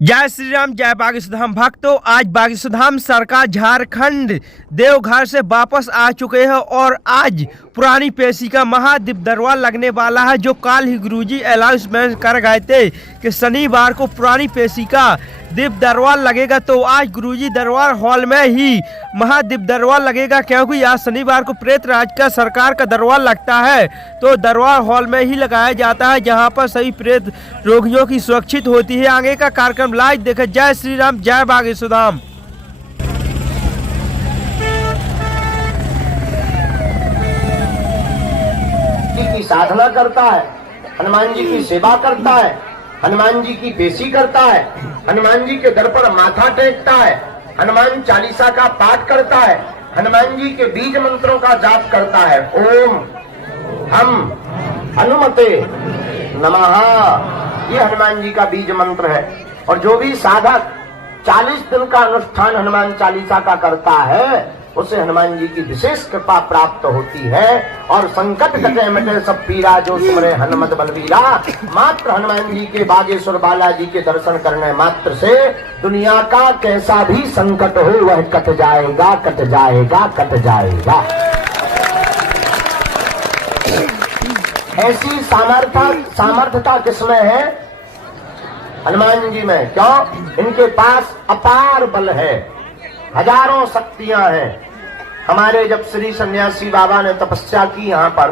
जय श्री राम, जय बागीशुधाम भक्तों। आज बागीशुधाम सरकार झारखंड देवघर से वापस आ चुके हैं और आज पुरानी पेशी का महादीप दरबार लगने वाला है, जो कल ही गुरुजी अनाउंसमेंट कर गए थे कि शनिवार को पुरानी पेशी का दीप दरबार लगेगा। तो आज गुरुजी दरबार हॉल में ही महादीप दरबार लगेगा, क्योंकि आज शनिवार को प्रेत राज का सरकार का दरबार लगता है। तो दरबार हॉल में ही लगाया जाता है, जहां पर सभी प्रेत रोगियों की सुरक्षित होती है। आगे का कार्यक्रम लाइव देखे। जय श्री राम, जय बागीशुधाम। की साधना करता है, हनुमान जी की सेवा करता है, हनुमान जी की पेशी करता है, हनुमान जी के दर पर माथा टेकता है, हनुमान चालीसा का पाठ करता है, हनुमान जी के बीज मंत्रों का जाप करता है। ओम हम हनुमते नमः, ये हनुमान जी का बीज मंत्र है। और जो भी साधक 40 दिन का अनुष्ठान हनुमान चालीसा का करता है, उसे हनुमान जी की विशेष कृपा प्राप्त होती है। और संकट कटे मिटे सब पीरा, जो सुमरे हनुमत बलवीरा। मात्र हनुमान जी के बागेश्वर बालाजी के दर्शन करने मात्र से दुनिया का कैसा भी संकट हो वह कट जाएगा, कट जाएगा, कट जाएगा। ऐसी सामर्थ्यता किसमें है? हनुमान जी में। क्यों? इनके पास अपार बल है, हजारों शक्तियां हैं। हमारे जब श्री सन्यासी बाबा ने तपस्या की, यहाँ पर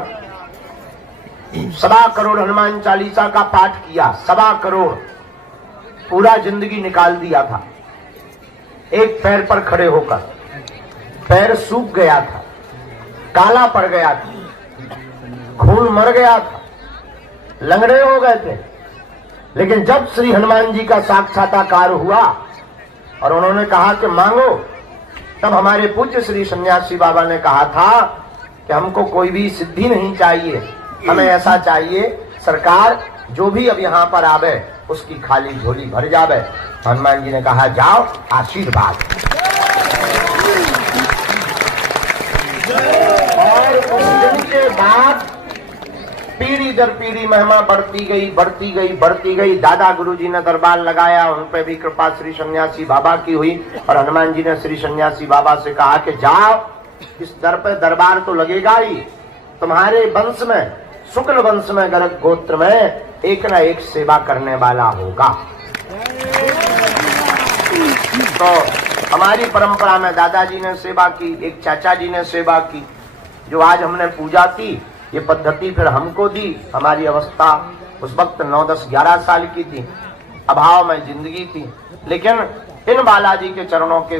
1.25 करोड़ हनुमान चालीसा का पाठ किया। 1.25 करोड़, पूरा जिंदगी निकाल दिया था एक पैर पर खड़े होकर। पैर सूख गया था, काला पड़ गया था, खून मर गया था, लंगड़े हो गए थे। लेकिन जब श्री हनुमान जी का साक्षात्कार हुआ और उन्होंने कहा कि मांगो, तब हमारे पूज्य श्री सन्यासी बाबा ने कहा था कि हमको कोई भी सिद्धि नहीं चाहिए, हमें ऐसा चाहिए सरकार जो भी अब यहाँ पर आवे उसकी खाली झोली भर जावे। हनुमान जी ने कहा जाओ, आशीर्वाद। और उस दिन के बाद पीढ़ी दर पीढ़ी महिमा बढ़ती गई, बढ़ती गई, बढ़ती गई। दादा गुरुजी ने दरबार लगाया, उन पे भी कृपा श्री सन्यासी बाबा की हुई। और हनुमान जी ने श्री सन्यासी बाबा से कहा कि जाओ, इस दर पे दरबार तो लगेगा ही। तुम्हारे वंश में, शुक्ल वंश में, गर्ग गोत्र में एक न एक सेवा करने वाला होगा। तो हमारी परंपरा में दादाजी ने सेवा की, एक चाचा जी ने सेवा की। जो आज हमने पूजा की, ये पद्धति फिर हमको दी। हमारी अवस्था उस वक्त 9, 10, 11 साल की थी, अभाव में जिंदगी थी। लेकिन इन बालाजी के चरणों के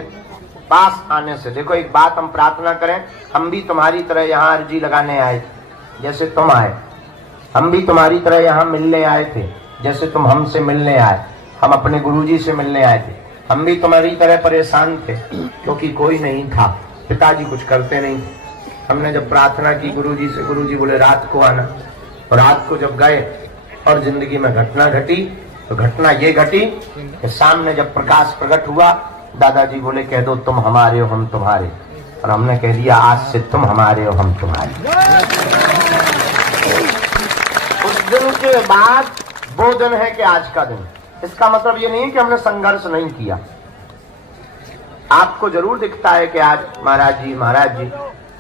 पास आने से, देखो एक बात हम प्रार्थना करें, हम भी तुम्हारी तरह यहाँ अर्जी लगाने आए थे जैसे तुम आए। हम भी तुम्हारी तरह यहाँ मिलने आए थे जैसे तुम हमसे मिलने आए। हम अपने गुरुजी से मिलने आए थे। हम भी तुम्हारी तरह परेशान थे, क्योंकि कोई नहीं था, पिताजी कुछ करते नहीं थे। हमने जब प्रार्थना की गुरुजी से, गुरुजी बोले रात को आना। और रात को जब गए और जिंदगी में घटना घटी, तो घटना ये घटी कि सामने जब प्रकाश प्रकट हुआ, दादाजी बोले कह दो तुम हमारे हो हम तुम्हारे। और हमने कह दिया आज से तुम हमारे हो हम तुम्हारे। उस दिन के बाद वो दिन है कि आज का दिन। इसका मतलब ये नहीं कि हमने संघर्ष नहीं किया। आपको जरूर दिखता है कि आज महाराज जी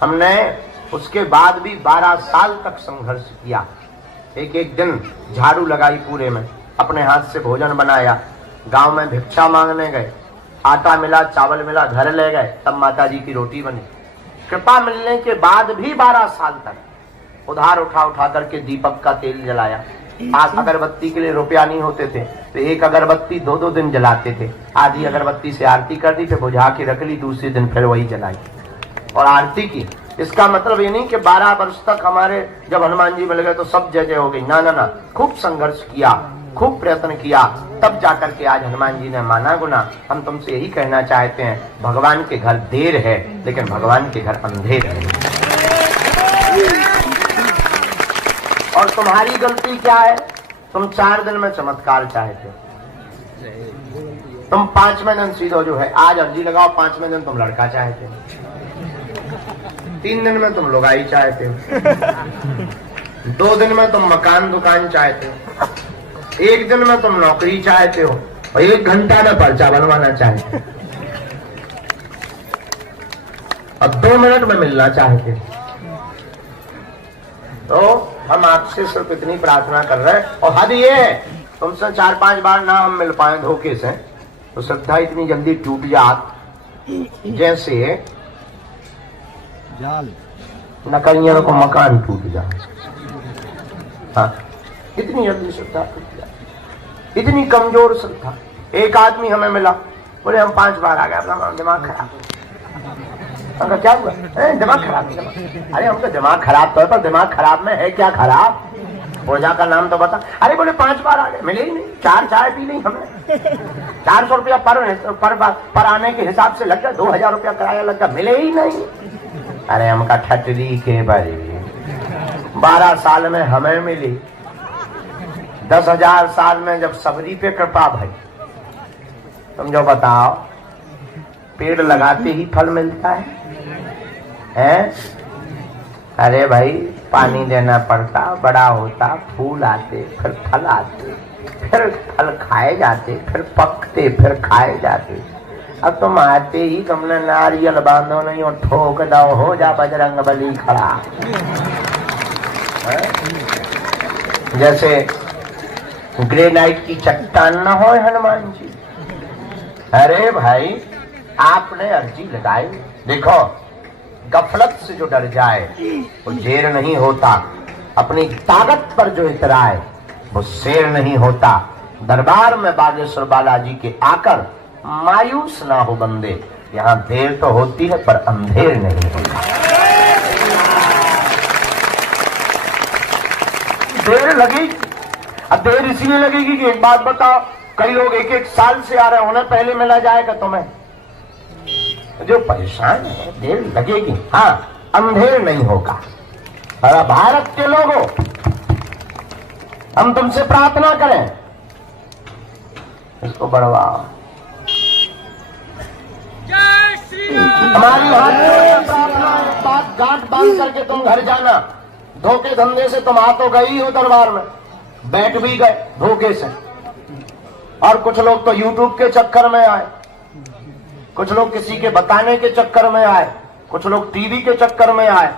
हमने उसके बाद भी 12 साल तक संघर्ष किया। एक एक दिन झाड़ू लगाई पूरे में, अपने हाथ से भोजन बनाया, गांव में भिक्षा मांगने गए, आटा मिला, चावल मिला, घर ले गए, तब माताजी की रोटी बनी। कृपा मिलने के बाद भी 12 साल तक उधार उठा करके दीपक का तेल जलाया। आज अगरबत्ती के लिए रुपया नहीं होते थे, तो एक अगरबत्ती 2-2 दिन जलाते थे। आधी अगरबत्ती से आरती कर दी, फिर बुझा के रख ली, दूसरे दिन फिर वही जलाई और आरती की। इसका मतलब ये नहीं कि 12 वर्ष तक हमारे जब हनुमान जी मिल गए तो सब जय हो गई। ना ना ना, खूब संघर्ष किया, खूब प्रयत्न किया, तब जाकर के आज हनुमान जी ने माना गुना। हम तुमसे यही कहना चाहते हैं, भगवान के घर देर है लेकिन भगवान के घर अंधेर है। और तुम्हारी गलती क्या है? तुम 4 दिन में चमत्कार चाहते हो। तुम 5वें दिन सीधो जो है आज अर्जी लगाओ, 5वें दिन तुम लड़का चाहते हो, 3 दिन में तुम लुगाई चाहते हो, 2 दिन में तुम मकान दुकान चाहते हो, एक दिन में तुम नौकरी चाहते हो और 1 घंटा में पर्चा बनवाना चाहते हो और 2 मिनट में मिलना चाहते हो। तो हम आपसे सिर्फ इतनी प्रार्थना कर रहे हैं। और हद ये है, तुमसे 4-5 बार ना हम मिल पाए धोखे से तो श्रद्धा इतनी जल्दी टूट जात जैसे जाल नकरियों को मकान टूट जाए। हाँ, इतनी जल्दी श्रद्धा टूट जाए, इतनी कमजोर श्रद्धा। एक आदमी हमें मिला, बोले हम 5 बार आ गए, अपना दिमाग खराब। हमका क्या हुआ? दिमाग खराब। अरे हमका दिमाग खराब तो है, पर दिमाग खराब में है क्या खराब? पूजा का नाम तो बता। अरे बोले 5 बार आ गए, मिले ही नहीं। 4 चाय पी ली हमने, 400 रुपया पर आने के हिसाब से लग गया, 2000 रुपया किराया लग गया, मिले ही नहीं। अरे हमका ठटरी के बारे 12 साल में हमें मिली, 10,000 साल में जब सबरी पे कृपा भाई। तुम जो बताओ, पेड़ लगाते ही फल मिलता है? अरे भाई पानी देना पड़ता, बड़ा होता, फूल आते, फिर फल आते, फिर फल खाए जाते, फिर पकते, फिर खाए जाते। अब तुम आते ही तुमने नारियल बांधो नहीं और ठोक दो, हो जा बजरंग बली खड़ा। जैसे ग्रेनाइट की चट्टान न हो हनुमान जी। अरे भाई आपने अर्जी लगाई, देखो गफलत से जो डर जाए वो जेर नहीं होता, अपनी ताकत पर जो इतराए वो शेर नहीं होता। दरबार में बागेश्वर बालाजी के आकर मायूस ना हो बंदे, यहाँ देर तो होती है पर अंधेर नहीं होता। देर लगेगी, अब देर इसलिए लगेगी कि एक बात बताओ, कई लोग 1-1 साल से आ रहे हैं, उन्हें पहले मिला जाएगा तुम्हें? जो परेशान है, देर लगेगी, हाँ अंधेर नहीं होगा। और भारत के लोगों, हम तुमसे प्रार्थना करें, इसको बढ़वाओ। हमारी हाथ में प्रार्थना है, बात गांठ बांध करके तुम घर जाना। धोखे धंधे से तुम आ तो गई ही हो दरबार में, बैठ भी गए धोखे से। और कुछ लोग तो यूट्यूब के चक्कर में आए, कुछ लोग किसी के बताने के चक्कर में आए, कुछ लोग टीवी के चक्कर में आए।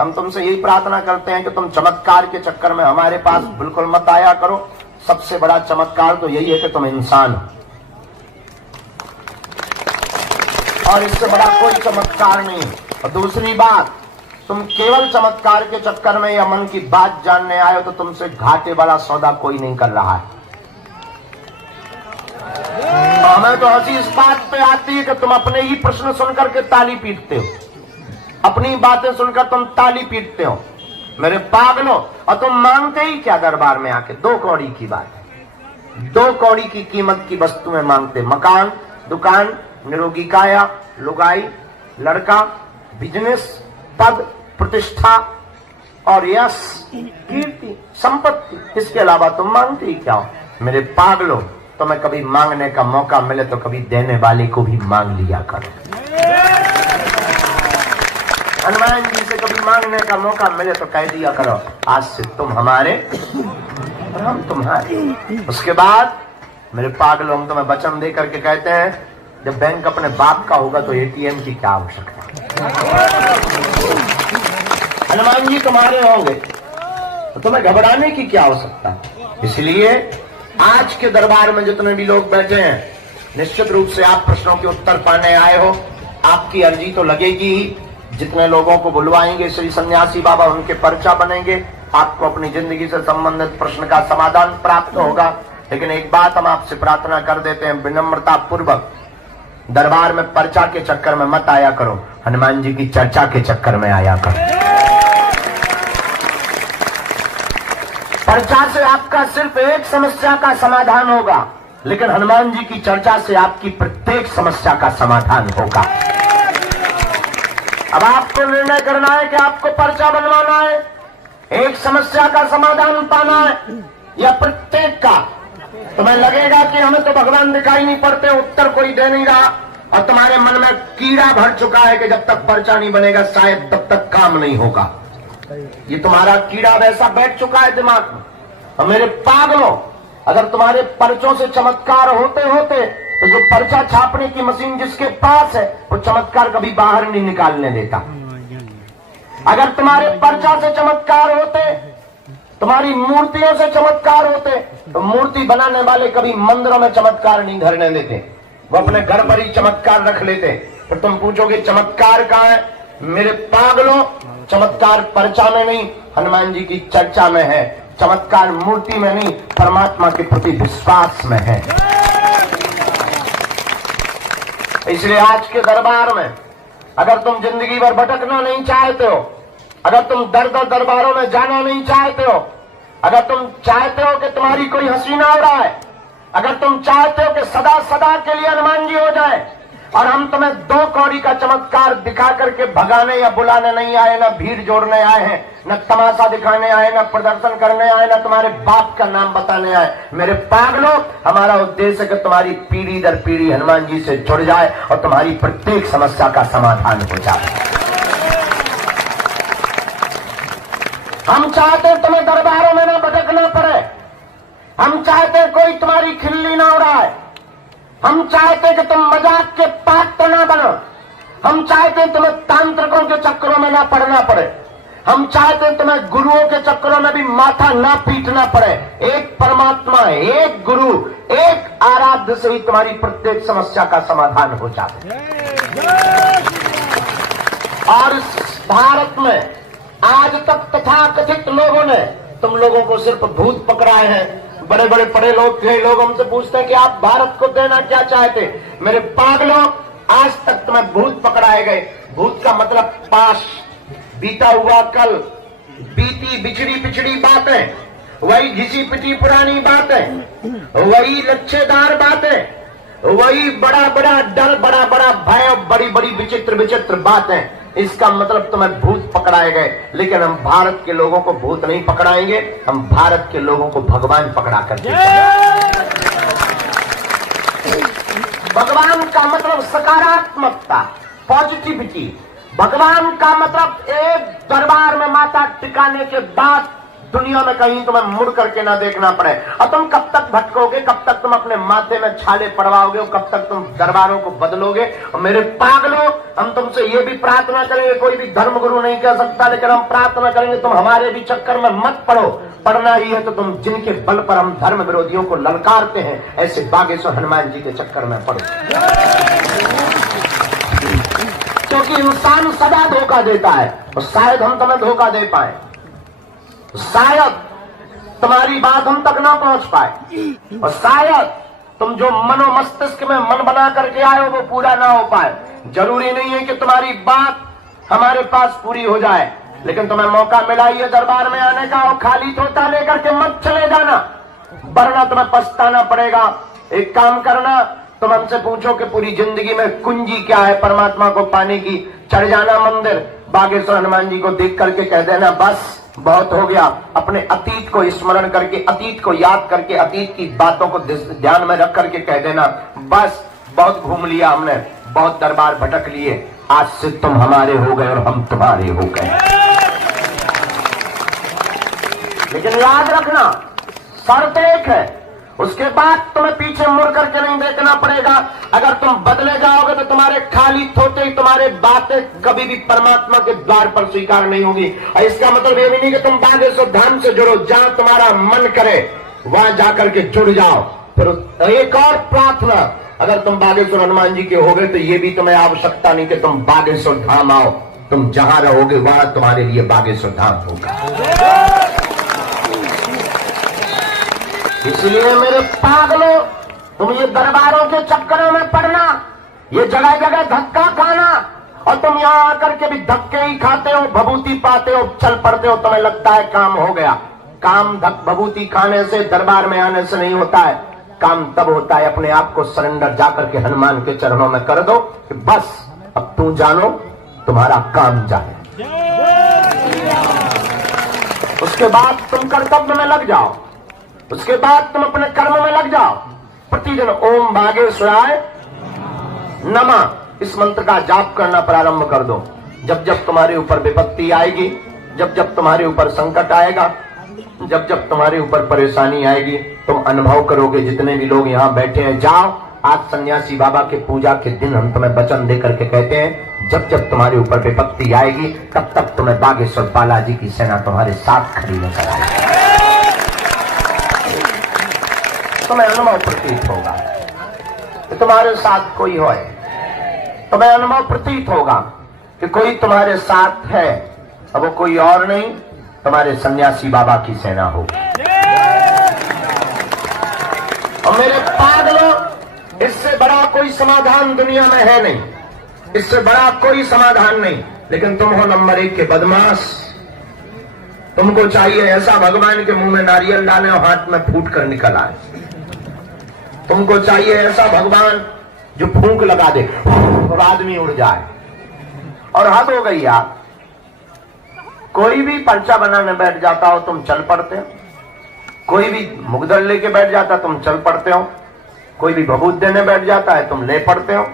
हम तुमसे यही प्रार्थना करते हैं कि तुम चमत्कार के चक्कर में हमारे पास बिल्कुल मत आया करो। सबसे बड़ा चमत्कार तो यही है कि तुम इंसान हो, और इससे बड़ा कोई चमत्कार नहीं। और दूसरी बात, तुम केवल चमत्कार के चक्कर में या मन की बात जानने आए हो तो तुमसे घाटे वाला सौदा कोई नहीं कर रहा है। हमें तो हंसी इस बात पे आती है कि तुम अपने ही प्रश्न सुनकर के ताली पीटते हो, अपनी बातें सुनकर तुम ताली पीटते हो, मेरे पागलो। और तुम मांगते ही क्या दरबार में आके? 2 कौड़ी की बात है, 2 कौड़ी की कीमत की वस्तुएं मांगते। मकान, दुकान, निरोगी काया, लुगाई, लड़का, बिजनेस, पद, प्रतिष्ठा और यश, कीर्ति, संपत्ति। इसके अलावा तुम मांगते ही क्या हो? मेरे पागलो, तुम्हें कभी मांगने का मौका मिले तो कभी देने वाले को भी मांग लिया करो। हनुमान जी से कभी मांगने का मौका मिले तो कह दिया करो, आज से तुम हमारे और हम तुम्हारे। उसके बाद मेरे पागलों, हम तुम्हें वचन दे करके कहते हैं, जब बैंक अपने बाप का होगा तो एटीएम की क्या आवश्यकता? हनुमान जी तुम्हारे होंगे तो तुम्हें घबराने की क्या आवश्यकता? इसलिए आज के दरबार में जितने भी लोग बैठे हैं, निश्चित रूप से आप प्रश्नों के उत्तर पाने आए हो। आपकी अर्जी तो लगेगी ही। जितने लोगों को बुलवाएंगे श्री सन्यासी बाबा, उनके पर्चा बनेंगे, आपको अपनी जिंदगी से संबंधित प्रश्न का समाधान प्राप्त होगा। लेकिन एक बात हम आपसे प्रार्थना कर देते हैं, विनम्रता पूर्वक दरबार में पर्चा के चक्कर में मत आया करो, हनुमान जी की चर्चा के चक्कर में आया करो। पर्चा से आपका सिर्फ एक समस्या का समाधान होगा, लेकिन हनुमान जी की चर्चा से आपकी प्रत्येक समस्या का समाधान होगा। अब आपको निर्णय करना है कि आपको पर्चा बनवाना है, एक समस्या का समाधान पाना है, या प्रत्येक का। तुम्हें लगेगा कि हमें तो भगवान दिखाई नहीं पड़ते, उत्तर कोई दे नहीं रहा, और तुम्हारे मन में कीड़ा भर चुका है कि जब तक पर्चा नहीं बनेगा शायद तब तक काम नहीं होगा। ये तुम्हारा कीड़ा वैसा बैठ चुका है दिमाग में। और मेरे पागलों, अगर तुम्हारे पर्चों से चमत्कार होते होते तो जो पर्चा छापने की मशीन जिसके पास है वो चमत्कार कभी बाहर नहीं निकालने देता। अगर तुम्हारे पर्चा से चमत्कार होते, तुम्हारी मूर्तियों से चमत्कार होते, तो मूर्ति बनाने वाले कभी मंदिरों में चमत्कार नहीं धरने देते, वो अपने घर पर ही चमत्कार रख लेते। फिर तुम पूछोगे चमत्कार कहाँ है? मेरे पागलों, चमत्कार पर्चा में नहीं, हनुमान जी की चर्चा में है। चमत्कार मूर्ति में नहीं, परमात्मा के प्रति विश्वास में है। इसलिए आज के दरबार में अगर तुम जिंदगी भर भटकना नहीं चाहते हो, अगर तुम दर दर दरबारों में जाना नहीं चाहते हो, अगर तुम चाहते हो कि तुम्हारी कोई हंसी ना हो रहा है, अगर तुम चाहते हो कि सदा सदा के लिए हनुमान जी हो जाए, और हम तुम्हें 2 कौड़ी का चमत्कार दिखा करके भगाने या बुलाने नहीं आए, ना भीड़ जोड़ने आए हैं, न तमाशा दिखाने आए, न प्रदर्शन करने आए, न तुम्हारे बाप का नाम बताने आए। मेरे पागलों, हमारा उद्देश्य है कि तुम्हारी पीढ़ी दर पीढ़ी हनुमान जी से जुड़ जाए और तुम्हारी प्रत्येक समस्या का समाधान हो जाए। हम चाहते तुम्हें दरबारों में ना भटकना पड़े, हम चाहते कोई तुम्हारी खिल्ली ना उड़ाए, हम चाहते कि तुम मजाक के पात्र ना बनो, हम चाहते तुम्हें तांत्रिकों के चक्करों में ना पड़ना पड़े, हम चाहते तुम्हें गुरुओं के चक्करों में भी माथा ना पीटना पड़े। एक परमात्मा, एक गुरु, एक आराध्य से ही तुम्हारी प्रत्येक समस्या का समाधान हो जाए। और इस भारत में आज तक तथाकथित लोगों ने तुम लोगों को सिर्फ भूत पकड़ाए हैं। बड़े बड़े पढ़े लोग थे, लोग हमसे पूछते हैं कि आप भारत को देना क्या चाहते? मेरे पागलों, आज तक तुम्हें भूत पकड़ाए गए। भूत का मतलब पास, बीता हुआ कल, बीती बिछड़ी पिछड़ी बातें, वही घिसी पिटी पुरानी बातें, वही लच्छेदार बातें, वही बड़ा बड़ा डर, बड़ा बड़ा भय, बड़ी बड़ी विचित्र विचित्र बातें। इसका मतलब तुम्हें भूत पकड़ाए गए। लेकिन हम भारत के लोगों को भूत नहीं पकड़ाएंगे, हम भारत के लोगों को भगवान पकड़ा करके। भगवान का मतलब सकारात्मकता, पॉजिटिविटी। भगवान का मतलब एक दरबार में माथा टिकाने के बाद दुनिया में कहीं तुम्हें मुड़ करके ना देखना पड़े। और तुम कब तक भटकोगे, कब तक तुम अपने माथे में छाले पड़वाओगे, कब तक तुम दरबारों को बदलोगे? और मेरे पागलों, हम तुमसे ये भी प्रार्थना करेंगे, कोई भी धर्मगुरु नहीं कह सकता, लेकिन हम प्रार्थना करेंगे तुम हमारे भी चक्कर में मत पड़ो। पढ़ना ही है तो तुम जिनके बल पर हम धर्म विरोधियों को ललकारते हैं, ऐसे बागेश्वर हनुमान जी के चक्कर में पड़ो। क्योंकि इंसान सदा धोखा देता है, और शायद हम तुम्हें धोखा दे पाए, शायद तुम्हारी बात हम तक ना पहुंच पाए, और शायद तुम जो मनो मस्तिष्क में मन बना करके आए हो वो पूरा ना हो पाए। जरूरी नहीं है कि तुम्हारी बात हमारे पास पूरी हो जाए, लेकिन तुम्हें मौका मिला ही है दरबार में आने का, और खाली तोता लेकर के मत चले जाना, वरना तुम्हें पछताना पड़ेगा। एक काम करना, तुम हमसे पूछो कि पूरी जिंदगी में कुंजी क्या है परमात्मा को पाने की, चढ़ जाना मंदिर, बागेश्वर हनुमान जी को देख करके कह देना बस बहुत हो गया। अपने अतीत को स्मरण करके, अतीत को याद करके, अतीत की बातों को ध्यान में रख करके कह देना बस बहुत घूम लिया हमने, बहुत दरबार भटक लिए, आज से तुम हमारे हो गए और हम तुम्हारे हो गए। लेकिन याद रखना, शर्त एक है, उसके बाद तुम्हें पीछे मुड़ करके नहीं देखना पड़ेगा। अगर तुम बदले जाओगे तो तुम्हारे खाली थोते ही तुम्हारे बातें कभी भी परमात्मा के द्वार पर स्वीकार नहीं होगी। और इसका मतलब ये भी नहीं कि तुम बागेश्वर धाम से जुड़ो, जहां तुम्हारा मन करे वहां जाकर के जुड़ जाओ। फिर एक और प्रार्थना, अगर तुम बागेश्वर हनुमान जी के हो गए तो ये भी तुम्हें आवश्यकता नहीं कि तुम बागेश्वर धाम आओ, तुम जहां रहोगे वहां तुम्हारे लिए बागेश्वर धाम होगा। इसलिए मेरे पागलों, तुम ये दरबारों के चक्करों में पड़ना, ये जगह जगह धक्का खाना, और तुम यहाँ आकर के भी धक्के ही खाते हो, भभूति पाते हो, चल पड़ते हो, तुम्हें लगता है काम हो गया। काम भभूति खाने से, दरबार में आने से नहीं होता है। काम तब होता है अपने आप को सरेंडर जाकर के हनुमान के चरणों में कर दो कि बस अब तू जानो, तुम्हारा काम जाए। उसके बाद तुम कर्तव्य में लग जाओ, उसके बाद तुम अपने कर्म में लग जाओ। प्रतिदिन ओम बागेश्वराय नमः इस मंत्र का जाप करना प्रारंभ कर दो। जब जब तुम्हारे ऊपर विपत्ति आएगी, जब जब तुम्हारे ऊपर संकट आएगा, जब जब तुम्हारे ऊपर परेशानी आएगी, तुम अनुभव करोगे। जितने भी लोग यहाँ बैठे हैं, जाओ आज सन्यासी बाबा के पूजा के दिन हम तुम्हें वचन दे करके कहते हैं, जब जब तुम्हारे ऊपर विपत्ति आएगी तब तक तुम्हें बागेश्वर बालाजी की सेना तुम्हारे साथ खड़ी होकर आएगी। तुम्हें अनुभव प्रतीत होगा कि तुम्हारे साथ कोई हो, तुम्हें अनुभव प्रतीत होगा कि कोई तुम्हारे साथ है, अब वो कोई और नहीं, तुम्हारे सन्यासी बाबा की सेना होगी। और मेरे पागलों, इससे बड़ा कोई समाधान दुनिया में है नहीं, इससे बड़ा कोई समाधान नहीं। लेकिन तुम हो नंबर 1 के बदमाश। तुमको चाहिए ऐसा भगवान के मुंह में नारियल डाले और हाथ में फूट कर निकल आए। तुमको चाहिए ऐसा भगवान जो फूंक लगा दे और आदमी उड़ जाए। और हद हो गई यार, कोई भी पर्चा बनाने बैठ जाता हो तुम चल पड़ते हो, कोई भी मुगदर लेके बैठ जाता तुम चल पड़ते हो, कोई भी भभूत देने बैठ जाता है तुम ले पड़ते हो,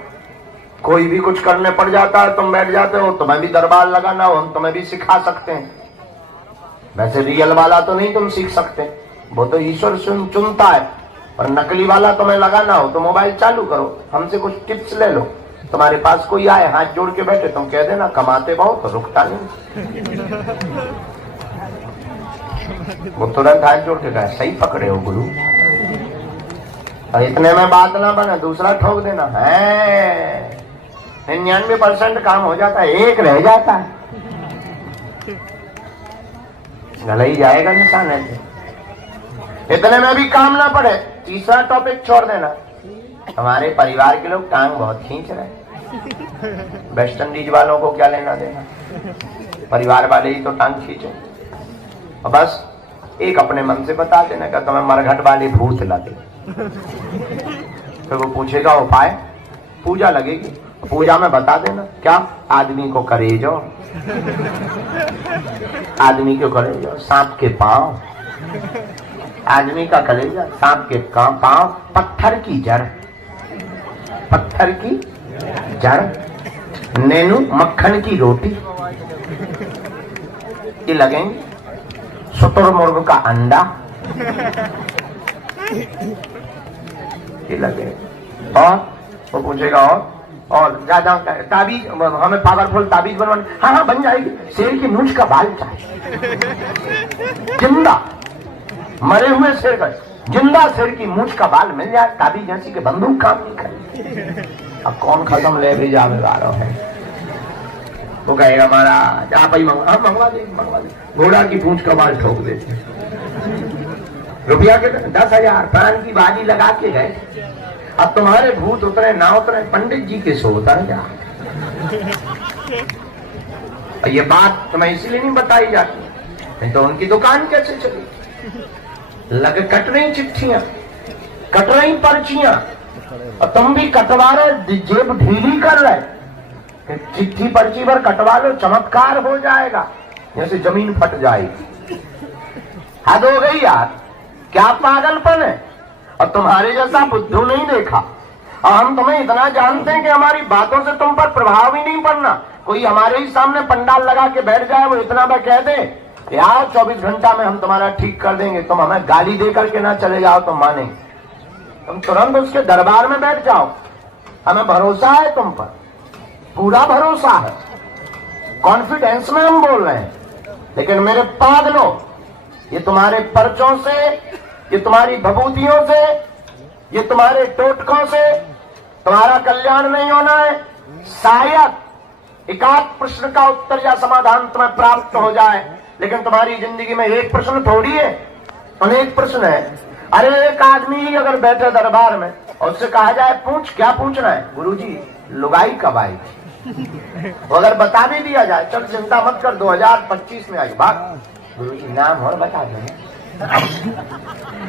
कोई भी कुछ करने पड़ जाता है तुम बैठ जाते हो। तुम्हें भी दरबार लगाना हो हम तुम्हें भी सिखा सकते हैं। वैसे रियल वाला तो नहीं तुम सीख सकते, वो तो ईश्वर चुनता है। पर नकली वाला तुम्हें लगाना हो तो मोबाइल चालू करो, हमसे कुछ टिप्स ले लो। तुम्हारे पास कोई आए हाथ जोड़ के बैठे, तुम कह देना कमाते बहुत तो रुकता नहीं। वो तुरंत हाथ जोड़ के कहा सही पकड़े हो गुरु। और इतने में बात ना बने, दूसरा ठोक देना है। 99% काम हो जाता है, एक रह जाता है, गला ही जाएगा निशान ऐसे। इतने में भी काम ना पड़े, तीसरा टॉपिक छोड़ देना। हमारे परिवार के लोग टांग बहुत खींच रहे हैं, वेस्ट इंडीज वालों को क्या लेना देना, परिवार वाले ही तो टांग खींचे। और बस एक अपने मन से बता देना कि तुम्हें मरघट वाले भूत लगे। फिर वो पूछेगा उपाय, पूजा लगेगी, पूजा में बता देना क्या आदमी को करेजो, आदमी को करेजो, सांप के पांव, आदमी का कलेजा, सांप के पांव, पत्थर की जड़, पत्थर की जड़, नैनू मक्खन की रोटी, ये लगेंगे। शुतुरमुर्ग का अंडा, ये लगे। और वो पूछेगा और ज्यादा ताबीज, हमें पावरफुल ताबीज बनवानी, हाँ हाँ बन जाएगी। शेर की मूंछ का बाल चाहिए, जिंदा मरे हुए शेर का, जिंदा शेर की मूंछ का बाल मिल जाए, ताबीज जैसी के बंदूक काम नहीं करे। अब कौन खत्म ले भी जाने वाला है, वो कहेगा महाराज आप ही मंगवा दे, घोड़ा की पूंछ का बाल ठोक देते, रुपया के 10,000 प्राण की बाजी लगा के गए। अब तुम्हारे भूत उतरे ना उतरे पंडित जी के सो उतर जा। ये बात तुम्हें इसलिए नहीं बताई जाती, नहीं तो उनकी दुकान कैसे चली। लग कट रही चिट्ठियां, कट रही पर्चियां, और तुम भी कटवा रहे, जेब ढीली कर रहे। चिट्ठी पर्ची पर कटवा लो, चमत्कार हो जाएगा, जैसे जमीन फट जाएगी। हद हो गई यार, क्या पागलपन है। और तुम्हारे जैसा बुद्धू नहीं देखा। और हम तुम्हें इतना जानते हैं कि हमारी बातों से तुम पर प्रभाव ही नहीं पड़ना। कोई हमारे ही सामने पंडाल लगा के बैठ जाए, वो इतना मैं कह दे कि यार 24 घंटा में हम तुम्हारा ठीक कर देंगे, तुम हमें गाली दे करके ना चले जाओ तो माने, तुम तुरंत उसके दरबार में बैठ जाओ। हमें भरोसा है तुम पर, पूरा भरोसा है, कॉन्फिडेंस में हम बोल रहे हैं। लेकिन मेरे पागलों, ये तुम्हारे पर्चों से, ये तुम्हारी भभूतियों से, ये तुम्हारे टोटकों से तुम्हारा कल्याण नहीं होना है। शायद एकाध प्रश्न का उत्तर या समाधान तुम्हें प्राप्त हो जाए, लेकिन तुम्हारी जिंदगी में एक प्रश्न थोड़ी है, अनेक प्रश्न है। अरे एक आदमी ही अगर बैठे दरबार में और उससे कहा जाए पूछ क्या पूछना है, गुरुजी लुगाई कब आई, अगर बता भी दिया जाए चल चिंता मत कर 2025 में आई बात, गुरुजी नाम और बता दें,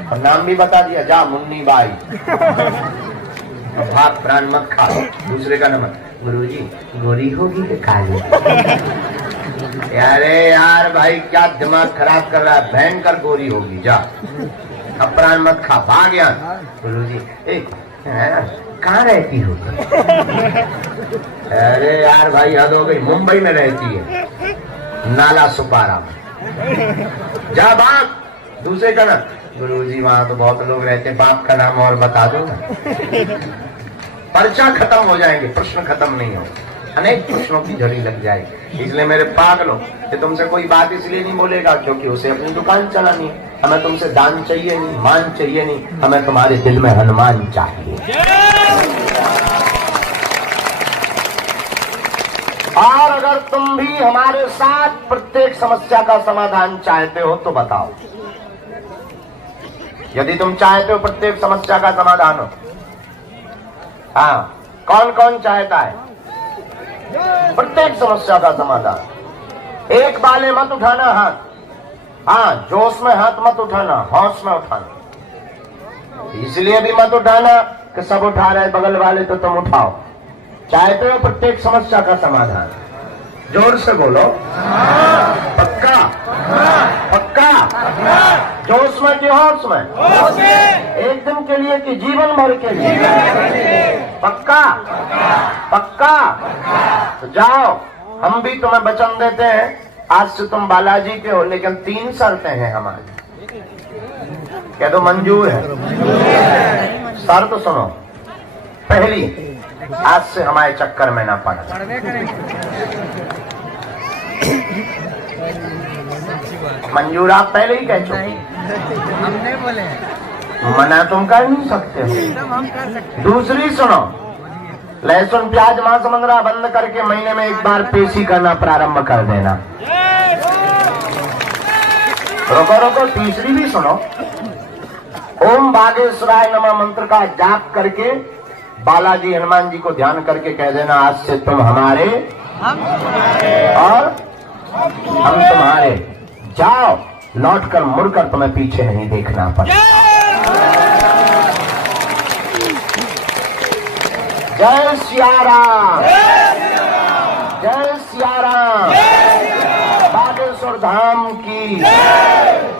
और नाम भी बता दिया, जा मुन्नी बाई, भाग प्राण मत खा। दूसरे का नंबर, गुरुजी गोरी होगी कि काली। अरे यार भाई क्या दिमाग खराब कर रहा है, भयंकर गोरी होगी, जा अब प्राण मत खा, भाग यहाँ। गुरुजी एक कहाँ रहती हो? अरे यार भाई हद हो गई, मुंबई में रहती है, नाला सुपारा में, जा भाग। दूसरे का ना, गुरुजी वहां तो बहुत लोग रहते, बाप का नाम और बता दो ना। पर्चा खत्म हो जाएंगे, प्रश्न खत्म नहीं हो, अनेक प्रश्नों की झड़ी लग जाएगी। इसलिए मेरे पागलों कि तुमसे कोई बात इसलिए नहीं बोलेगा क्योंकि उसे अपनी दुकान चलानी है। हमें तुमसे दान चाहिए नहीं, मान चाहिए नहीं, हमें तुम्हारे दिल में हनुमान चाहिए। और अगर तुम भी हमारे साथ प्रत्येक समस्या का समाधान चाहते हो तो बताओ। यदि तुम चाहते हो प्रत्येक समस्या का समाधान हो, हाँ, कौन कौन चाहता है प्रत्येक समस्या का समाधान? एक बाले मत उठाना हाथ, हाँ, जोश में हाथ मत उठाना, होश में उठाना। इसलिए भी मत उठाना कि सब उठा रहे बगल वाले तो तुम उठाओ। चाहते हो प्रत्येक समस्या का समाधान? जोर से बोलो। पक्का? पक्का? जोश में कि होश में? एक दिन के लिए कि जीवन भर के लिए? पक्का? पक्का? तो जाओ, हम भी तुम्हें वचन देते हैं, आज से तुम बालाजी के हो, लेकिन 3 शर्तें हैं हमारी। क्या तो मंजूर है? शर्त सुनो। पहली, आज से हमारे चक्कर में ना पड़ा। मंजूर आप पहले ही कह चुके, हमने बोले मना तुम कर नहीं सकते हो। हम कर सकते। दूसरी सुनो, लहसुन प्याज मांस मंगरा बंद करके महीने में एक बार पेशी करना प्रारंभ कर देना। रोको रोको, तीसरी भी सुनो। ओम बागेश्वराय नमः मंत्र का जाप करके बालाजी हनुमान जी को ध्यान करके कह देना, आज से तुम हमारे और हम तुम्हारे। जाओ, लौटकर मुड़कर तुम्हें पीछे नहीं देखना पड़े। जय सिया राम, जय सिया राम। बागेश्वर धाम की,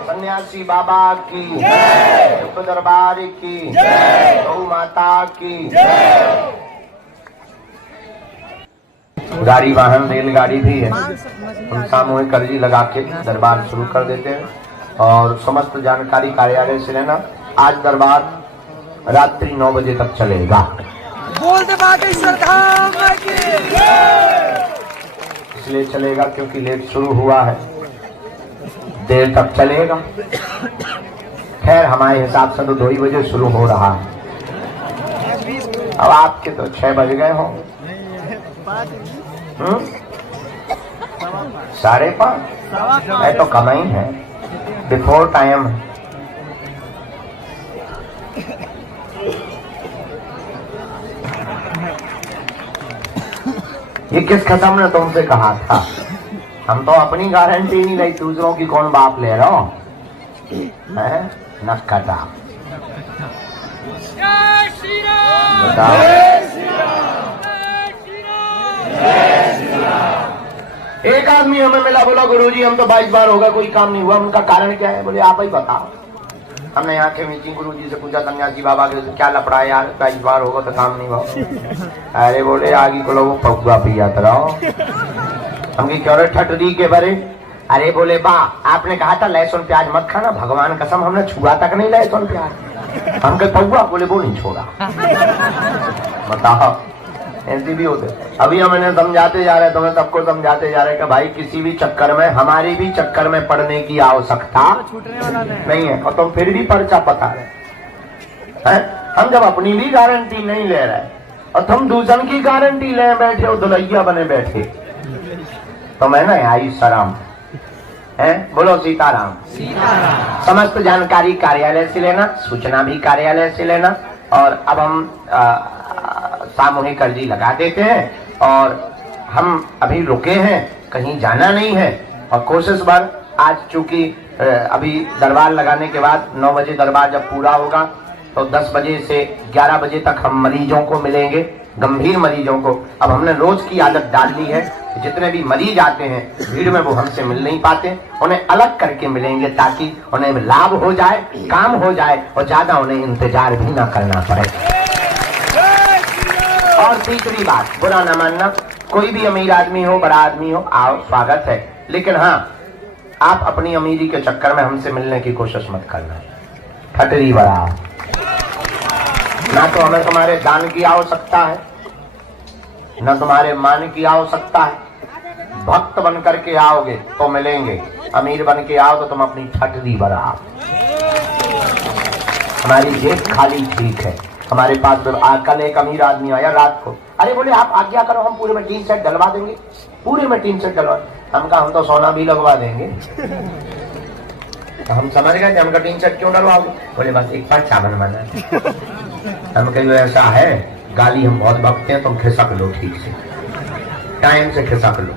सन्यासी बाबा की, दुख दरबार की, गौ माता की। गाड़ी वाहन रेलगाड़ी भी है, हम सामूहिक अर्जी लगा के दरबार शुरू कर देते हैं और समस्त जानकारी कार्यालय से लेना। आज दरबार रात्रि 9 बजे तक चलेगा। बोल दे बागेश्वर धाम की। इसलिए चलेगा क्योंकि लेट शुरू हुआ है, देर तक चलेगा। खैर हमारे हिसाब से तो 2 ही बजे शुरू हो रहा है। अब आपके तो 6 बज गए हो। 5:30 है तो कम ही है, बिफोर टाइम है। ये किस कसम ने तुमसे कहा था? हम तो अपनी गारंटी नहीं ली, दूसरों की कौन बाप ले रहा हो? नक्कटा बताओ। एक आदमी हमें मिला, बोला गुरुजी हम तो 22 बार होगा कोई काम नहीं हुआ, उनका कारण क्या है? बोले आप ही बताओ। हमने यहाँ के मीटिंग गुरुजी से पूछा, सन्यासी बाबा के क्या लपड़ा है यार, 22 बार होगा तो काम नहीं हुआ। अरे बोले आगे को लोग पकुआ पिया रहो। हम की क्यों ठटरी के बरे? अरे बोले बा आपने कहा था लहसुन प्याज मत खाना, भगवान कसम हमने छुआ तक नहीं लहसुन प्याज। हम कहे पहुआ? बोले वो नहीं छोड़ा। बताओ, ऐसे भी होते। अभी हम इन्हें समझाते जा रहे, तुम्हें सबको समझाते जा रहे कि भाई किसी भी चक्कर में, हमारी भी चक्कर में पड़ने की आवश्यकता नहीं है। और तुम फिर भी पर्चा पता रहे हैं। हम जब अपनी भी गारंटी नहीं ले रहे और तुम दूसरे की गारंटी ले बैठे हो, दुलैया बने बैठे, तो मैं ना आई शर्म है। बोलो सीताराम। समस्त जानकारी कार्यालय से लेना, सूचना भी कार्यालय से लेना। और अब हम सामूहिक अर्जी लगा देते हैं और हम अभी रुके हैं, कहीं जाना नहीं है। और कोशिश भर आज चूंकि अभी दरबार लगाने के बाद 9 बजे दरबार जब पूरा होगा तो 10 बजे से 11 बजे तक हम मरीजों को मिलेंगे, गंभीर मरीजों को। अब हमने रोज की आदत डाल ली है, जितने भी मरीज आते हैं भीड़ में वो हमसे मिल नहीं पाते, उन्हें अलग करके मिलेंगे ताकि उन्हें लाभ हो जाए, काम हो जाए और ज्यादा उन्हें इंतजार भी ना करना पड़े। और तीसरी बात, बुरा ना मानना, कोई भी अमीर आदमी हो, बड़ा आदमी हो, आओ, स्वागत है। लेकिन हाँ, आप अपनी अमीरी के चक्कर में हमसे मिलने की कोशिश मत करना। ठटरी बढ़ाओ। ना तो हमें तुम्हारे दान की आवश्यकता है, न तुम्हारे मान की आवश्यकता है। भक्त बन करके आओगे तो मिलेंगे, अमीर बन के आओ तो तुम अपनी ठटरी बढ़ाओ। हमारी जेब खाली ठीक है। हमारे पास कल एक अमीर आदमी आया रात को, अरे बोले आप आज्ञा करो हम पूरे में टीन सेट डलवा देंगे, पूरे में टीन सेट डलवा। हम कहा हम तो सोना भी लगवा देंगे। तो हम समझ गए कि हमका टीन सेट क्यों डलवाओगे? बोले बस एक बार चावल बनवाना है। हम कहीं ऐसा है, गाली हम बहुत बकते हैं, तुम खिसक लो ठीक से, टाइम से खिसक लो।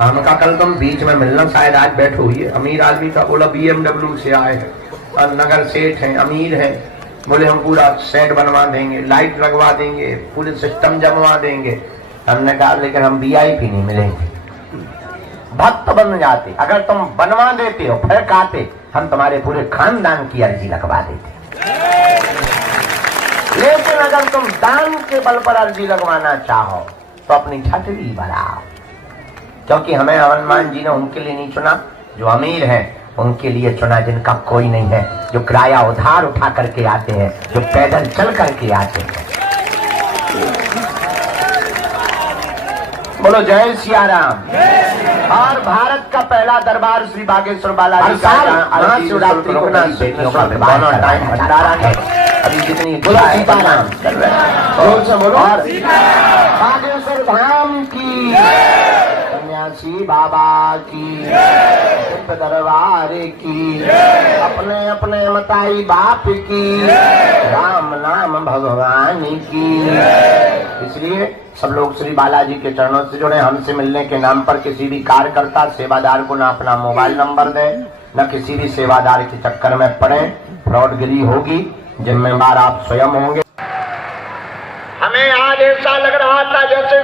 हमका कल तुम बीच में मिलना, शायद आज बैठो हुई। अमीर आदमी था, बोला BMW से आए हैं और नगर सेठ हैं, अमीर हैं। बोले हम पूरा सेट बनवा देंगे, लाइट लगवा देंगे, पूरे सिस्टम जमवा देंगे। हमने कहा लेकिन हम VIP नहीं मिलेंगे। भक्त बन जाते, अगर तुम बनवा देते हो फिर कहते हम तुम्हारे पूरे खानदान की अर्जी लगवा देते। लेकिन अगर तुम दान के बल पर अर्जी लगवाना चाहो तो अपनी ठटरी बढ़ाओ, क्योंकि हमें हनुमान जी ने उनके लिए नहीं चुना जो अमीर हैं, उनके लिए चुना जिनका कोई नहीं है, जो किराया उधार उठा करके आते हैं, जो पैदल चल करके आते हैं। बोलो जय सिया राम। और भारत का पहला दरबार श्री बागेश्वर बालाजी का महाशिवरात्रि को बेटियों का विवाह टाइम भंडारा है। अभी जितनी सीताराम कर रहे हैं बोलो। और बागेश्वर धाम की, सन्यासी बाबा की, दरबार की, अपने अपने मताई बाप की, राम नाम भगवान की। इसलिए सब लोग श्री बालाजी के चरणों से जुड़े। हमसे मिलने के नाम पर किसी भी कार्यकर्ता सेवादार को ना अपना मोबाइल नंबर दे, न किसी भी सेवादार के चक्कर में पड़े। फ्रॉडगिरी होगी, जिम्मेदार आप स्वयं होंगे। हमें आज ऐसा लग रहा था जैसे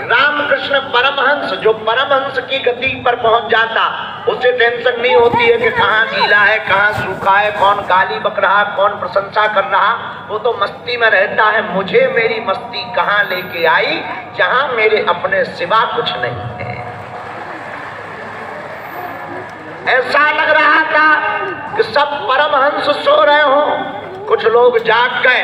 रामकृष्ण परमहंस, जो परमहंस की गति पर पहुंच जाता, उसे टेंशन नहीं होती है कि कहाँ गीला है कहाँ सूखा है, कौन गाली बक रहा, कौन प्रशंसा कर रहा। वो तो मस्ती में रहता है। मुझे मेरी मस्ती कहाँ लेके आई, जहां मेरे अपने सिवा कुछ नहीं है। ऐसा लग रहा था कि सब परमहंस सो रहे हो, कुछ लोग जाग गए।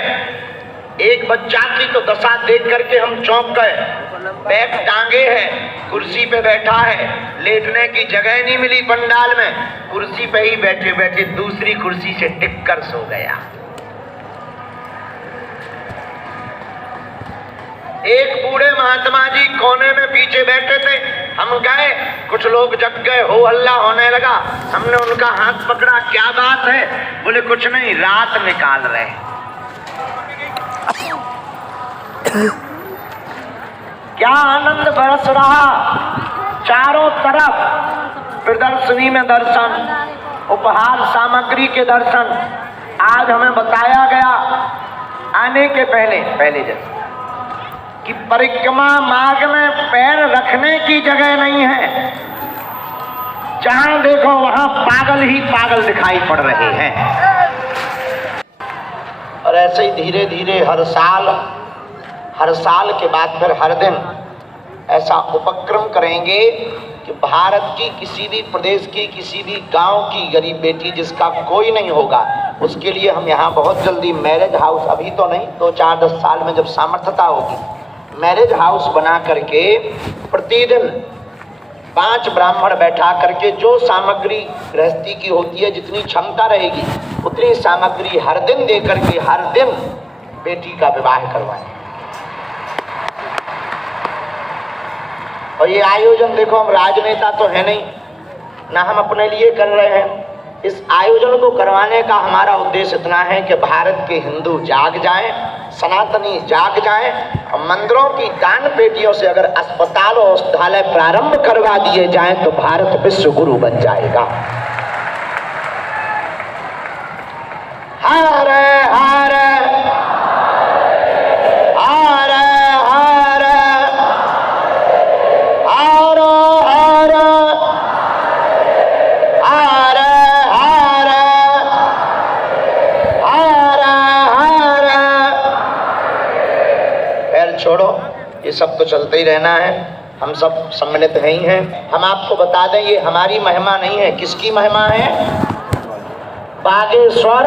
एक बच्चा की तो दशा देख करके हम चौंक गए। बैग टांगे है, कुर्सी पे बैठा है, लेटने की जगह नहीं मिली पंडाल में, कुर्सी पे ही बैठे बैठे दूसरी कुर्सी से टिक कर सो गया। एक बूढ़े महात्मा जी कोने में पीछे बैठे थे। हम गए, कुछ लोग जग गए, हो हल्ला होने लगा। हमने उनका हाथ पकड़ा, क्या बात है? बोले कुछ नहीं, रात निकाल रहे। क्या आनंद बरस रहा, चारों तरफ प्रदर्शनी में दर्शन, उपहार सामग्री के दर्शन। आज हमें बताया गया आने के पहले जैसे कि परिक्रमा मार्ग में पैर रखने की जगह नहीं है। जहां देखो वहां पागल ही पागल दिखाई पड़ रहे हैं। और ऐसे ही धीरे धीरे हर साल के बाद फिर हर दिन ऐसा उपक्रम करेंगे कि भारत की किसी भी प्रदेश की, किसी भी गांव की गरीब बेटी जिसका कोई नहीं होगा, उसके लिए हम यहाँ बहुत जल्दी मैरिज हाउस, अभी तो नहीं, 2-4-10 साल में जब सामर्थ्यता होगी, मैरिज हाउस बना करके प्रतिदिन 5 ब्राह्मण बैठा करके जो सामग्री गृहस्थी की होती है, जितनी क्षमता रहेगी उतनी सामग्री हर दिन दे करके हर दिन बेटी का विवाह करवाएं। और ये आयोजन देखो, हम राजनेता तो है नहीं, ना हम अपने लिए कर रहे हैं। इस आयोजन को करवाने का हमारा उद्देश्य इतना है कि भारत के हिंदू जाग जाएं, सनातनी जाग जाएं, और मंदिरों की दान पेटियों से अगर अस्पताल और औषधालय प्रारंभ करवा दिए जाएं तो भारत विश्व गुरु बन जाएगा। हर हर छोड़ो, ये सब तो चलते ही रहना है। हम सब सम्मिलित हैं ही हैं। हम आपको बता दें, ये हमारी महिमा नहीं है। किसकी महिमा है? बागेश्वर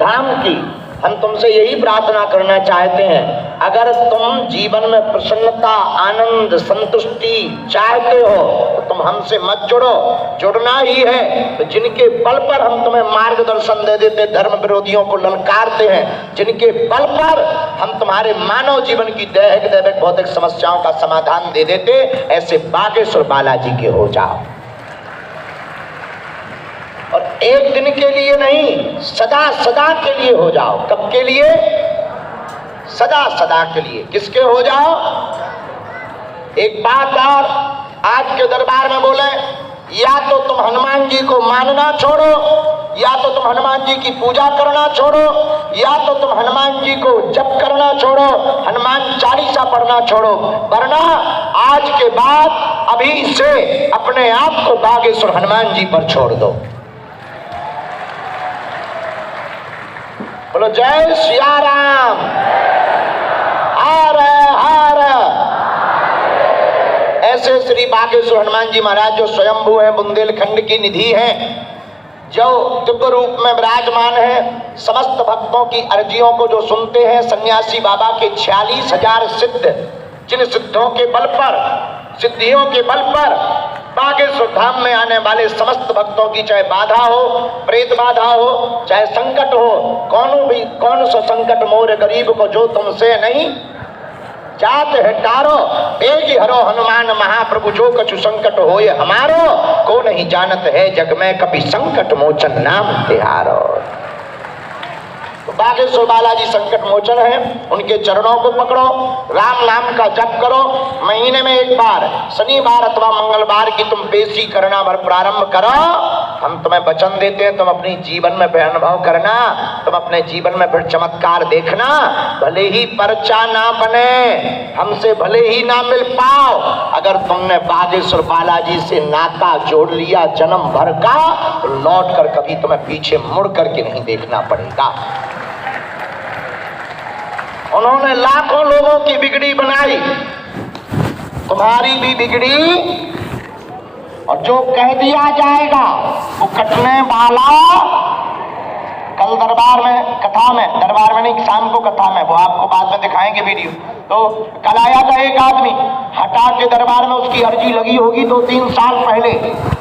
धाम की हम तुमसे यही प्रार्थना करना चाहते हैं। अगर तुम जीवन में प्रसन्नता, आनंद, संतुष्टि चाहते हो तो तुम हमसे मत जुड़ो, जुड़ना ही है तो जिनके बल पर हम तुम्हें मार्गदर्शन दे देते, धर्म विरोधियों को ललकारते हैं, जिनके बल पर हम तुम्हारे मानव जीवन की दैहिक दैविक भौतिक समस्याओं का समाधान दे देते, ऐसे बागेश्वर बालाजी के हो जाओ। और एक दिन के लिए नहीं, सदा सदा के लिए हो जाओ। कब के लिए? सदा सदा के लिए। किसके हो जाओ? एक बात और आज के दरबार में बोले, या तो तुम हनुमान जी को मानना छोड़ो, या तो तुम हनुमान जी की पूजा करना छोड़ो, या तो तुम हनुमान जी को जप करना छोड़ो, हनुमान चालीसा पढ़ना छोड़ो, वरना आज के बाद अभी से अपने आप को बागेश्वर हनुमान जी पर छोड़ दो। बोलो जय सिया राम। हर हर। ऐसे श्री बागेश्वर हनुमान जी महाराज जो स्वयंभू है, बुंदेलखंड की निधि है, जो दिव्य रूप में विराजमान है, समस्त भक्तों की अर्जियों को जो सुनते हैं, सन्यासी बाबा के 46,000 सिद्ध, जिन सिद्धों के बल पर, सिद्धियों के बल पर बागेश्वर धाम में आने वाले समस्त भक्तों की चाहे बाधा हो, प्रेत बाधा हो, चाहे संकट हो, कौन सा संकट मोर गरीब को जो तुमसे नहीं जात है टारो, एक ही हरो हनुमान महाप्रभु जो कछु संकट हो ये हमारो, को नहीं जानत है जग में कभी संकट मोचन नाम तिहारो। बागेश्वर बालाजी संकट मोचन है, उनके चरणों को पकड़ो, राम नाम का जप करो, महीने में एक बार शनिवार अथवा मंगलवार की तुम पेशी करना भर प्रारंभ करो। हम तुम्हें वचन देते हैं, तुम अपनी जीवन में फिर अनुभव करना, तुम अपने जीवन में फिर चमत्कार देखना। भले ही पर्चा ना बने, हमसे भले ही ना मिल पाओ, अगर तुमने बागेश्वर बालाजी से नाता जोड़ लिया जन्म भर का, तो लौट कर कभी तुम्हें पीछे मुड़ करके नहीं देखना पड़ेगा। उन्होंने लाखों लोगों की बिगड़ी बनाई, तुम्हारी भी बिगड़ी, और जो कह दिया जाएगा वो कटने वाला। कल दरबार में, कथा में, दरबार में नहीं, शाम को कथा में, वो आपको बाद में दिखाएंगे वीडियो। तो कल आया था एक आदमी, हटा के दरबार में उसकी अर्जी लगी होगी 2-3 साल पहले,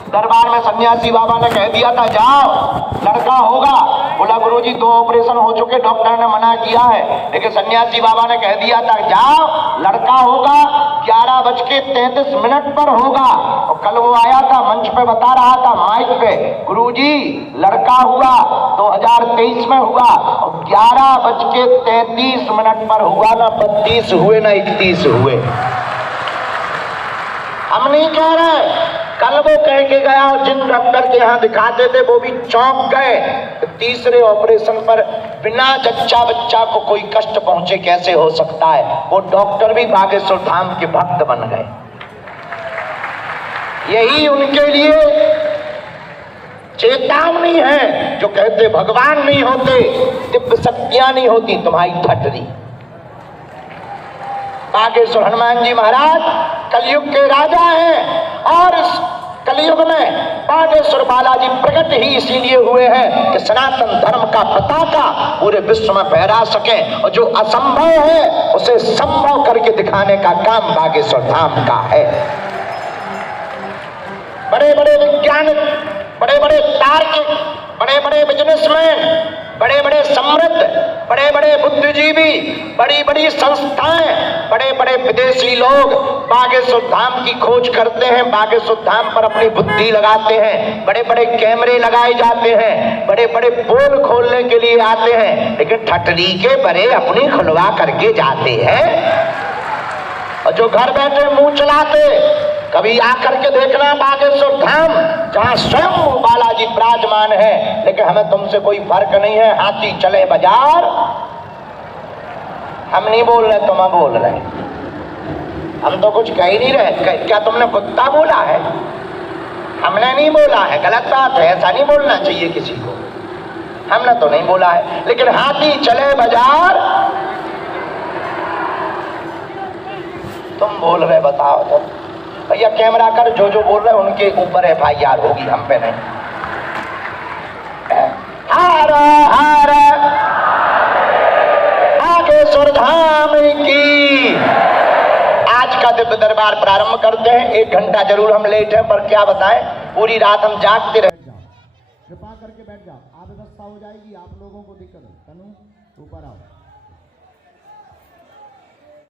दरबार में सन्यासी बाबा ने कह दिया था जाओ लड़का होगा। बोला गुरुजी 2 ऑपरेशन हो चुके, डॉक्टर ने मना किया है, लेकिन सन्यासी बाबा ने कह दिया था जाओ लड़का होगा, 11:33 पर होगा। और कल वो आया था मंच पे, बता रहा था माइक पे, गुरुजी लड़का हुआ, 2023 में हुआ, और 11:33 पर हुआ, ना 32 हुए ना 31 हुए। हम नहीं कह रहे, कल वो कह के गया, और जिन डॉक्टर के यहाँ दिखाते थे वो भी चौंक गए। तो तीसरे ऑपरेशन पर बिना जच्चा बच्चा को कोई कष्ट पहुंचे कैसे हो सकता है? वो डॉक्टर भी बागेश्वर धाम के भक्त बन गए। यही उनके लिए चेतावनी है, जो कहते भगवान नहीं होते, दिव्य शक्तियां नहीं होती, तुम्हारी ठटरी। बागेश्वर हनुमान जी महाराज कलयुग के राजा हैं, और इस कलयुग में बागेश्वर बालाजी प्रकट ही इसीलिए हुए हैं कि सनातन धर्म का पताका पूरे विश्व में फहरा सके, और जो असंभव है उसे संभव करके दिखाने का काम बागेश्वर धाम का है। बड़े बड़े वैज्ञानिक, बड़े बड़े तार्किक, बड़े बड़े बिजनेसमैन, बड़े बड़े समृद्ध, बड़े बड़े बुद्धिजीवी, बड़ी बड़ी संस्थाएं, बड़े बड़े विदेशी लोग बागेश्वर धाम की खोज करते हैं, बागेश्वर धाम पर अपनी बुद्धि लगाते हैं, बड़े बड़े कैमरे लगाए जाते हैं, बड़े बड़े पोल खोलने के लिए आते हैं, लेकिन ठटरी के बड़े अपनी खुलवा करके जाते हैं। और जो घर बैठे मुंह चलाते, कभी आकर के देखना बागेश्वर धाम, जहां स्वयं बालाजी विराजमान है, लेकिन हमें तुमसे कोई फर्क नहीं है। हाथी चले बाजार, हम नहीं बोल रहे, तुम बोल रहे, हम तो कुछ कह ही नहीं रहे। क्या तुमने कुत्ता बोला है? हमने नहीं बोला है, गलत बात है, ऐसा नहीं बोलना चाहिए किसी को, हमने तो नहीं बोला है। लेकिन हाथी चले बाजार तुम बोल रहे, बताओ तो भैया कैमरा कर, जो जो बोल रहे हैं उनके ऊपर FIR होगी, हम पे नहीं। हार हार दिव्य दरबार प्रारंभ करते हैं। 1 घंटा जरूर हम लेट हैं, पर क्या बताएं, पूरी रात हम जागते रहे। कृपा करके बैठ जाओ, आप व्यवस्था हो जाएगी। आप लोगों को दिक्कत है, तनु ऊपर आओ।